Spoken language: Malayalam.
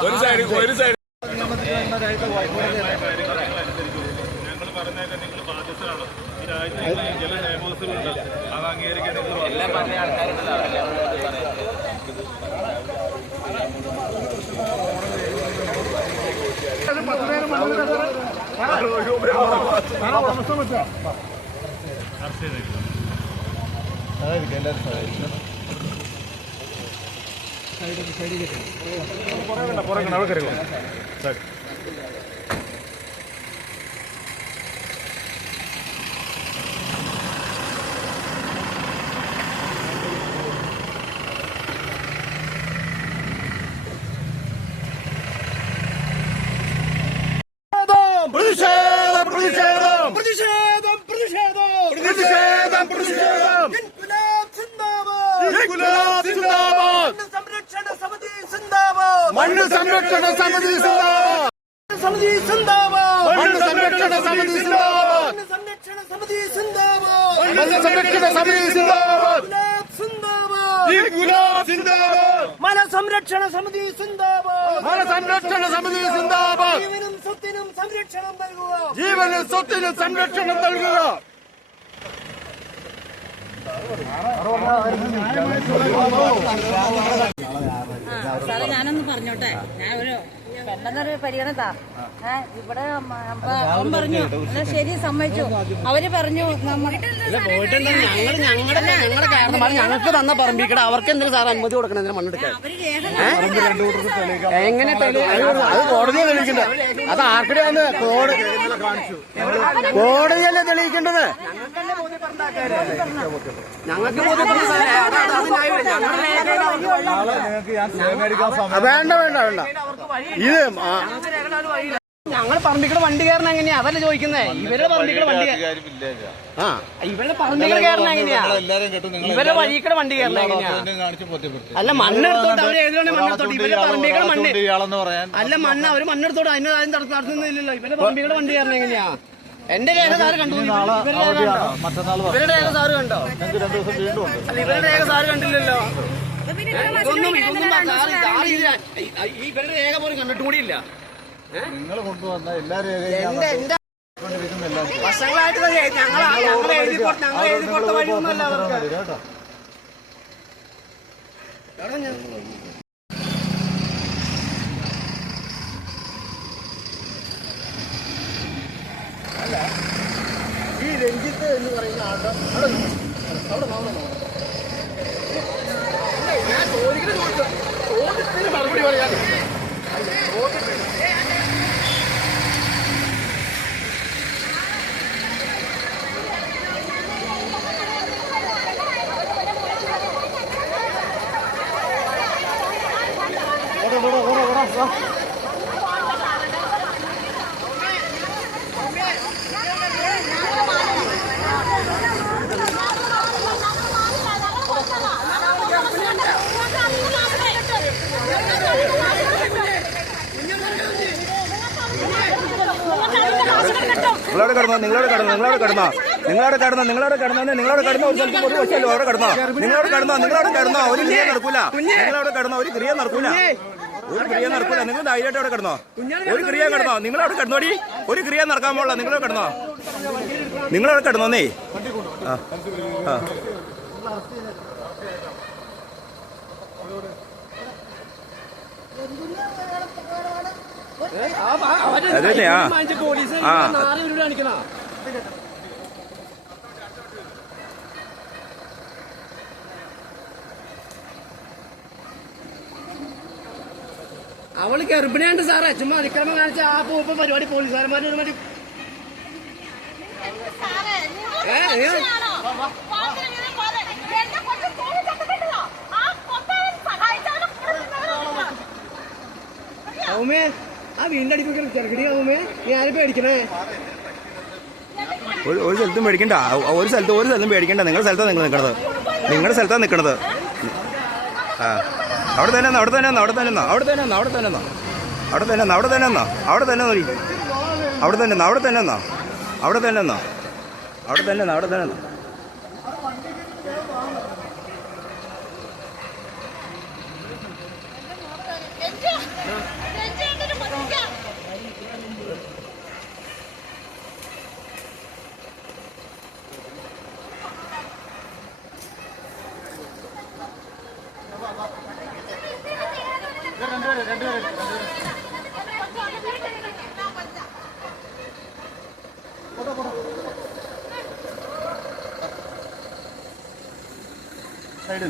ഒരു സൈഡ് ഞങ്ങൾ പറഞ്ഞേക്കാൻ നിങ്ങൾ ബാധ്യസ്ഥരാണ്. ഈ രാജ്യത്ത് ചില നിയമവ്യവസ്ഥകളുണ്ട്, അത് അംഗീകരിക്കാൻ നിങ്ങൾ എല്ലാം പറഞ്ഞ ആൾക്കാരുണ്ടല്ലോ. മണ്ണ് സംരക്ഷണ സമിതി സിന്ദാബാദ്. സമിതി സിന്ദാബാദ്. മണ്ണ് സംരക്ഷണ സമിതി സിന്ദാബാദ്. സംരക്ഷണ സമിതി സിന്ദാബാദ്. മണ്ണ് സംരക്ഷണ സമിതി സിന്ദാബാദ്. ഗുലാബ് സിന്ദാബാദ്. മല സംരക്ഷണ സമിതി സിന്ദാബാദ്. മല സംരക്ഷണ സമിതി സിന്ദാബാദ്. ജീവനും സ്വത്തിനും സംരക്ഷണം നൽകുക. ജീവനും സ്വത്തിനും സംരക്ഷണം നൽകുക. സാറേ ഞാനൊന്ന് പറഞ്ഞോട്ടെ, ഞാൻ ഒരു പെട്ടെന്നൊരു പരിഗണത ഇവിടെ അവൻ പറഞ്ഞു ശരി സമ്മതിച്ചു. അവര് പറഞ്ഞു ഞങ്ങൾക്ക് തന്ന പറമ്പിക്കട അവർക്ക് എന്തെങ്കിലും സാർ അനുമതി കൊടുക്കണം മണ്ണെടുക്കാൻ. എങ്ങനെ അത് കോടതിയെ തെളിയിക്കണ്ടേ? അത് ആർക്കിടെയാന്ന് കോടതിയല്ലേ തെളിയിക്കേണ്ടത്? ഞങ്ങൾക്ക് വേണ്ട വേണ്ട വേണ്ട. ഇത് ഞങ്ങൾ പറമ്പിക്കട വണ്ടി കയറണ എങ്ങനെയാ? അതല്ല ചോദിക്കുന്നേ. ഇവരുടെ പറമ്പിക്കട വണ്ടി ഇവരുടെ പറമ്പിക്കട കയറണ എങ്ങനെയാ? ഇവരുടെ വഴിക്കട വണ്ടി കയറണ എങ്ങനെയാ? അല്ല മണ്ണെടുത്തോട്ട് അവര് ഏതുകൊണ്ട് മണ്ണെടുത്തോട്ട് ഇവരുടെ പറമ്പിക്കട മണ്ണ് അല്ല മണ്ണ് അവര് മണ്ണെടുത്തോട്ട് അതിന് ആരും നടത്തുന്നില്ലല്ലോ. ഇവരുടെ പറമ്പിക്കട വണ്ടി കയറണ എങ്ങനെയാ? എന്റെ രേഖ സാറ് കണ്ടു. ഇവരുടെ രേഖ സാറ് കണ്ടോ? ഇവരുടെ രേഖ സാറ് കണ്ടില്ലല്ലോ. ഇതൊന്നും ഇവരുടെ രേഖ പോലും കണ്ടിട്ട് കൂടിയില്ല. നിങ്ങൾ കൊണ്ടുവന്ന എല്ലാ രേഖയും വർഷങ്ങളായിട്ട് ഞങ്ങൾ എഴുതി കൊടുത്ത വഴിയൊന്നുമല്ല അവർക്ക്. അല്ല ഈ രഞ്ജിത്ത് എന്ന് പറയുന്ന ആളുടെ ഞാൻ ചോദിക്കുന്ന മറുപടി പറയാൻ നിങ്ങളവിടെ കടന്നോ നിങ്ങളവിടെ കടന്നോ നിങ്ങളവിടെ കടന്നോ നിങ്ങളവിടെ കടന്നോ നിങ്ങളവിടെ കടന്നോ നിങ്ങളവിടെ കടന്നോ ഒരു സ്ഥലത്ത് ഒരു വശമല്ലോ അവിടെ കടന്നോ നിങ്ങളവിടെ കടന്നോ നിങ്ങളവിടെ കടന്നോ ഒരു ക്രിയ നടക്കൂല നിങ്ങളവിടെ കടന്നോ ഒരു ക്രിയ നടക്കൂല ഒരു ക്രിയ നടക്കൂല നിങ്ങൾ ധൈര്യമായിട്ട് അവിടെ കിടന്നോ ഒരു ക്രിയ കിടന്നോ നിങ്ങളവിടെ കിടന്നോടി ഒരു ക്രിയ നടക്കാൻ പോലുള്ള നിങ്ങളവിടെ കിടന്നോ നിങ്ങളവിടെ കിടന്നോന്നേ ആ ആ അതെ ആ ആ അവള് ഗർഭിണിയുണ്ട് സാറേ. ചുമ്മാ അതിക്രമം കാണിച്ച ആ പോകുമ്പോ പരിപാടി പോലീസുകാരന്മാരുടെ പരിപാടി സൗമ്യ ആ വീണ്ടും അടിപ്പിക്കണം ചെറുകിടി സൗമ്യ. നീ ആരും പേടിക്കണേ? ഒരു സ്ഥലത്തും പേടിക്കണ്ട. ഒരു സ്ഥലത്തും പേടിക്കണ്ട. നിങ്ങളുടെ സ്ഥലത്താണ് നിങ്ങൾ നിൽക്കണത്. നിങ്ങളുടെ സ്ഥലത്താണ് നിൽക്കണത്. ആ അവിടെ തന്നെ അവിടെ തന്നെ അവിടെ തന്നെ അവിടെ തന്നെ അവിടെ തന്നെ അവിടെ തന്നെ അവിടെ തന്നെ അവിടെ തന്നെ മതി. അവിടെ തന്നെ അവിടെ തന്നെ അവിടെ തന്നെ അവിടെ തന്നെ അവിടെ തന്നെ സൈഡ്